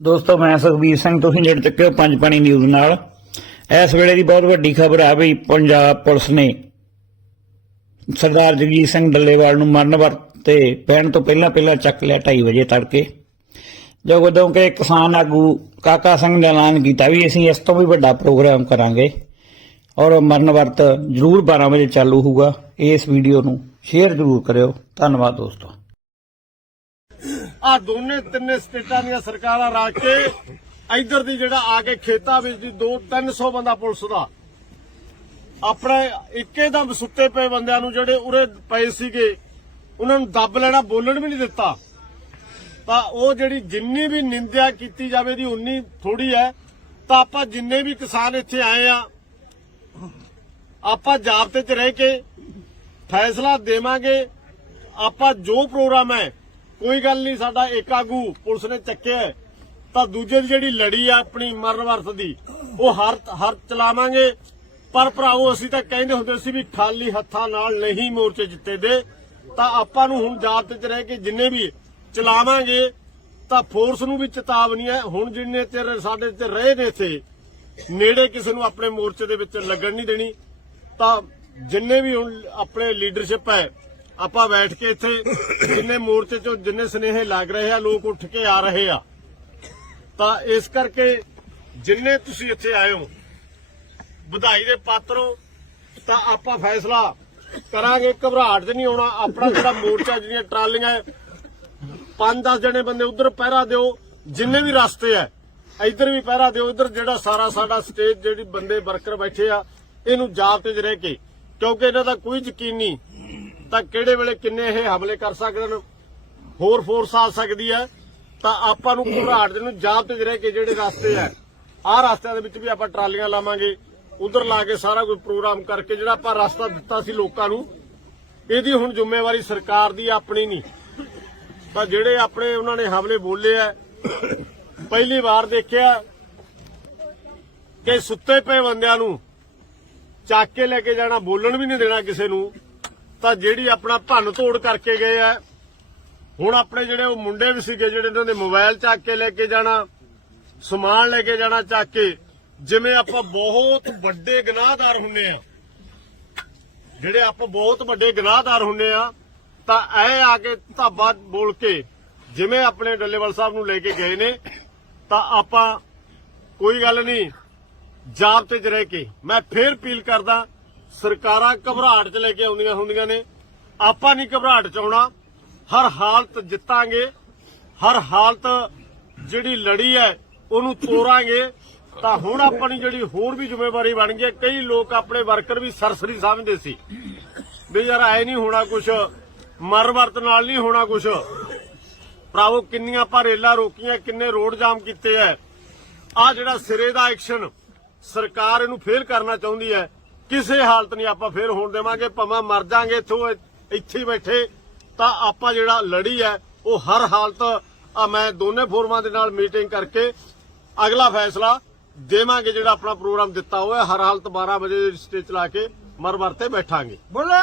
ਦੋਸਤੋ, ਮੈਂ ਸੁਖਬੀਰ ਸਿੰਘ, ਤੁਸੀਂ ਜੁੜ ਚੁੱਕੇ ਹੋ ਪੰਜ ਪਾਣੀ ਨਿਊਜ਼ ਨਾਲ। ਇਸ ਵੇਲੇ ਦੀ ਬਹੁਤ ਵੱਡੀ ਖਬਰ ਆ ਵੀ ਪੰਜਾਬ ਪੁਲਿਸ ਨੇ ਸਰਦਾਰ ਜਗਜੀਤ ਸਿੰਘ ਡੱਲੇਵਾਲ ਨੂੰ ਮਰਨ ਵਰਤ ਤੇ ਪੈਣ ਤੋਂ ਪਹਿਲਾਂ ਪਹਿਲਾਂ ਚੱਕ ਲਿਆ 2:30 ਵਜੇ ਤੜਕੇ। ਜਦੋਂ ਕਿ ਕਿਸਾਨ ਆਗੂ ਕਾਕਾ ਸਿੰਘ ਨੇ ਐਲਾਨ ਕੀਤਾ ਵੀ ਅਸੀਂ ਇਸ ਤੋਂ ਵੀ ਵੱਡਾ ਪ੍ਰੋਗਰਾਮ ਕਰਾਂਗੇ ਔਰ ਮਰਨ ਵਰਤ ਜ਼ਰੂਰ 12 ਵਜੇ ਚਾਲੂ ਹੋਊਗਾ। ਇਸ ਵੀਡੀਓ ਨੂੰ ਸ਼ੇਅਰ ਜ਼ਰੂਰ ਕਰਿਓ। ਧੰਨਵਾਦ ਦੋਸਤੋ। ਆ ਦੋਨੇ ਤਿੰਨੇ ਸਟੇਟਾਂ ਦੀਆਂ ਸਰਕਾਰਾਂ ਰਲ ਕੇ ਇਧਰ ਦੀ ਜਿਹੜਾ ਆ ਕੇ ਖੇਤਾਂ ਵਿੱਚ ਦੀ 2 300 ਬੰਦਾ ਪੁਲਿਸ ਦਾ। ਆਪਣੇ ਇੱਕੇ ਦਮ ਸੁੱਤੇ ਪਏ ਬੰਦਿਆਂ ਨੂੰ ਜਿਹੜੇ ਉਰੇ ਪਏ ਸੀਗੇ, ਉਹਨਾਂ ਨੂੰ ਦੱਬ ਲੈਣਾ, ਬੋਲਣ ਵੀ ਨਹੀਂ ਦਿੱਤਾ। ਤਾਂ ਉਹ ਜਿਹੜੀ ਜਿੰਨੀ ਵੀ ਨਿੰਦਿਆ ਕੀਤੀ ਜਾਵੇ ਦੀ ਉਨੀ ਥੋੜੀ ਹੈ। ਤਾਂ ਆਪਾਂ ਜਿੰਨੇ ਵੀ ਕਿਸਾਨ ਇੱਥੇ ਆਏ ਆ, ਆਪਾਂ ਜਾਬਤੇ 'ਚ ਰਹਿ ਕੇ ਫੈਸਲਾ ਦੇਵਾਂਗੇ। ਆਪਾਂ ਜੋ ਪ੍ਰੋਗਰਾਮ ਹੈ ਕੋਈ ਗੱਲ ਨਹੀਂ, ਸਾਡਾ ਇੱਕ ਆਗੂ ਪੁਲਿਸ ਨੇ ਚੱਕਿਆ ਤਾਂ ਦੂਜੇ ਦੀ ਜਿਹੜੀ ਲੜੀ ਆ ਆਪਣੀ ਮਰਨ ਵਰਤ ਦੀ, ਉਹ ਹਰ ਹਰ ਚਲਾਵਾਂਗੇ। ਪਰ ਭਰਾਵੋ, ਅਸੀਂ ਤਾਂ ਕਹਿੰਦੇ ਹੁੰਦੇ ਸੀ ਵੀ ਖਾਲੀ ਹੱਥਾਂ ਨਾਲ ਨਹੀਂ ਮੋਰਚੇ ਜਿੱਤੇ ਦੇ। ਤਾਂ ਆਪਾਂ ਨੂੰ ਹੁਣ ਜਾਤ 'ਚ ਰਹਿ ਕੇ ਜਿੰਨੇ ਵੀ ਚਲਾਵਾਂਗੇ, ਤਾਂ ਫੋਰਸ ਨੂੰ ਵੀ ਚੇਤਾਵਨੀ ਹੈ। ਹੁਣ ਜਿੰਨੇ ਚਿਰ ਸਾਡੇ ਤੇ ਰਹੇ ਨੇ ਇੱਥੇ, ਨੇੜੇ ਕਿਸੇ ਨੂੰ ਆਪਣੇ ਮੋਰਚੇ ਦੇ ਵਿੱਚ ਲੱਗਣ ਨਹੀਂ ਦੇਣੀ। ਤਾਂ ਜਿੰਨੇ ਵੀ ਹੁਣ ਆਪਣੇ ਲੀਡਰਸ਼ਿਪ ਹੈ ਆਪਾਂ ਬੈਠ ਕੇ ਇੱਥੇ ਜਿੰਨੇ ਮੋਰਚੇ ਚੋਂ ਜਿੰਨੇ ਸਨੇਹ ਲੱਗ ਰਹੇ ਆ, ਲੋਕ ਉੱਠ ਕੇ ਆ ਰਹੇ ਆ। ਤਾਂ ਇਸ ਕਰਕੇ ਜਿੰਨੇ ਤੁਸੀਂ ਇੱਥੇ ਆਏ ਹੋ, ਵਧਾਈ ਦੇ ਪਾਤਰੋ, ਤਾਂ ਆਪਾਂ ਫੈਸਲਾ ਕਰਾਂਗੇ, ਘਬਰਾਹਟ 'ਚ ਨਹੀਂ ਆਉਣਾ। ਆਪਣਾ ਜਿਹੜਾ ਮੋਰਚਾ, ਜਿਹੜੀਆਂ ਟਰਾਲੀਆਂ ਪੰਜ 10 ਜਣੇ ਬੰਦੇ ਉਧਰ ਪਹਿਰਾ ਦਿਓ, ਜਿੰਨੇ ਵੀ ਰਸਤੇ ਐ, ਇੱਧਰ ਵੀ ਪਹਿਰਾ ਦਿਓ ਇੱਧਰ ਜਿਹੜਾ ਸਾਰਾ ਸਾਡਾ ਸਟੇਜ ਜਿਹੜੀ ਬੰਦੇ ਵਰਕਰ ਬੈਠੇ ਆ, ਇਹਨੂੰ ਜਾਬ ਤੇ ਰਹਿ ਕੇ, ਕਿਉਂਕਿ ਇਹਨਾਂ ਦਾ ਕੋਈ ਯਕੀਨ ਨਹੀਂ ਤਾਂ ਕਿਹੜੇ ਵੇਲੇ ਕਿੰਨੇ ਇਹ ਹਮਲੇ ਕਰ ਸਕਦੇ ਨੇ ਹੋਰ ਫੋਰਸ ਆ ਸਕਦੀ ਹੈ। ਤਾਂ ਆਪਾਂ ਨੂੰ ਘਬਰਾਹਟ ਦੇ ਨੂੰ ਜਾਬਤੇ 'ਚ ਰਹਿ ਕੇ ਜਿਹੜੇ ਰਸਤੇ ਆ, ਆਹ ਰਸਤਿਆਂ ਦੇ ਵਿੱਚ ਵੀ ਆਪਾਂ ਟਰਾਲੀਆਂ ਲਾਵਾਂਗੇ। ਉਧਰ ਲਾ ਕੇ ਸਾਰਾ ਕੋਈ ਪ੍ਰੋਗਰਾਮ ਕਰਕੇ ਜਿਹੜਾ ਆਪਾਂ ਰਸਤਾ ਦਿੱਤਾ ਸੀ ਲੋਕਾਂ ਨੂੰ, ਇਹਦੀ ਹੁਣ ਜ਼ਿੰਮੇਵਾਰੀ ਸਰਕਾਰ ਦੀ, ਆਪਣੀ ਨਹੀਂ। ਤਾਂ ਜਿਹੜੇ ਆਪਣੇ ਉਹਨਾਂ ਨੇ ਹਮਲੇ ਬੋਲੇ ਆ, ਪਹਿਲੀ ਵਾਰ ਦੇਖਿਆ ਕਿ ਸੁੱਤੇ ਪਏ ਬੰਦਿਆਂ ਨੂੰ ਚੱਕ ਕੇ ਲੈ ਕੇ ਜਾਣਾ, ਬੋਲਣ ਵੀ ਨਹੀਂ ਦੇਣਾ ਕਿਸੇ ਨੂੰ। ਤਾਂ ਜਿਹੜੀ ਆਪਣਾ ਭੰਨ ਤੋੜ ਕਰਕੇ ਗਏ ਆ, ਹੁਣ ਆਪਣੇ ਜਿਹੜੇ ਉਹ ਮੁੰਡੇ ਵੀ ਸੀਗੇ, ਜਿਹੜੇ ਇਹਨਾਂ ਦੇ ਮੋਬਾਈਲ ਚੱਕ ਕੇ ਲੈ ਕੇ ਜਾਣਾ, ਸਮਾਨ ਲੈ ਕੇ ਜਾਣਾ ਚੱਕ ਕੇ, ਜਿਵੇਂ ਆਪਾਂ ਬਹੁਤ ਵੱਡੇ ਗੁਨਾਹਦਾਰ ਹੁੰਨੇ ਆ, ਜਿਹੜੇ ਆਪਾਂ ਬਹੁਤ ਵੱਡੇ ਗੁਨਾਹਦਾਰ ਹੁੰਨੇ ਆ, ਤਾਂ ਐ ਆ ਕੇ ਧਾਬਾ ਬੋਲ ਕੇ, ਜਿਵੇਂ ਆਪਣੇ ਡੱਲੇਵਾਲ ਸਾਹਿਬ ਨੂੰ ਲੈ ਕੇ ਗਏ ਨੇ, ਤਾਂ ਆਪਾਂ ਕੋਈ ਗੱਲ ਨਹੀਂ ਜਾਬਤੇ 'ਚ ਰਹਿ ਕੇ, ਮੈਂ ਫੇਰ ਅਪੀਲ ਕਰਦਾ ਸਰਕਾਰਾਂ ਘਬਰਾਹਟ 'ਚ ਲੈ ਕੇ ਆਉਂਦੀਆਂ ਹੁੰਦੀਆਂ ਨੇ। ਆਪਾਂ ਨਹੀਂ ਘਬਰਾਹਟ 'ਚ ਆਉਣਾ। ਹਰ ਹਾਲਤ ਜਿੱਤਾਂਗੇ। ਹਰ ਹਾਲਤ ਜਿਹੜੀ ਲੜੀ ਹੈ, ਉਹਨੂੰ ਤੋਰਾਂਗੇ। ਤਾਂ ਹੁਣ ਆਪਣੀ ਜਿਹੜੀ ਹੋਰ ਵੀ ਜ਼ਿੰਮੇਵਾਰੀ ਬਣ ਗਈ ਕਈ ਲੋਕ ਆਪਣੇ ਵਰਕਰ ਵੀ ਸਰਸਰੀ ਸਮਝਦੇ ਸੀ। ਵੀ ਯਾਰ ਐ ਨਹੀਂ ਹੋਣਾ ਕੁਛ ਮਰ ਵਰਤ ਨਾਲ ਨਹੀਂ ਹੋਣਾ ਕੁਛ। ਭਰਾਵੋ, ਕਿੰਨੀਆਂ ਆਪਾਂ ਰੇਲਾਂ ਰੋਕੀਆਂ, ਕਿੰਨੇ ਰੋਡ ਜਾਮ ਕੀਤੇ ਐ ਆ ਜਿਹੜਾ ਸਿਰੇ ਦਾ ਐਕਸ਼ਨ, ਸਰਕਾਰ ਇਹਨੂੰ ਫੇਲ ਕਰਨਾ ਚਾਹੁੰਦੀ ਹੈ। ਕਿਸੇ ਹਾਲਤ ਨਹੀਂ, ਆਪਾਂ ਫੇਰ ਹੋਣ ਦੇਵਾਂਗੇ, ਭਾਵੇਂ ਮਰ ਜਾਾਂਗੇ ਇੱਥੋਂ ਇੱਥੇ ਬੈਠੇ, ਤਾਂ ਆਪਾਂ ਜਿਹੜਾ ਲੜੀ ਹੈ, ਉਹ ਹਰ ਹਾਲਤ, ਆ ਮੈਂ ਦੋਨੇ ਫੋਰਮਾਂ ਦੇ ਨਾਲ ਮੀਟਿੰਗ ਕਰਕੇ ਅਗਲਾ ਫੈਸਲਾ ਦੇਵਾਂਗੇ, ਜਿਹੜਾ ਆਪਣਾ ਪ੍ਰੋਗਰਾਮ ਦਿੱਤਾ ਹੋਇਆ, ਹਰ ਹਾਲਤ 12 ਵਜੇ ਸਟੇਜ ਚਲਾ ਕੇ ਮਰ ਮਰ ਤੇ ਬੈਠਾਂਗੇ ਬੋਲੇ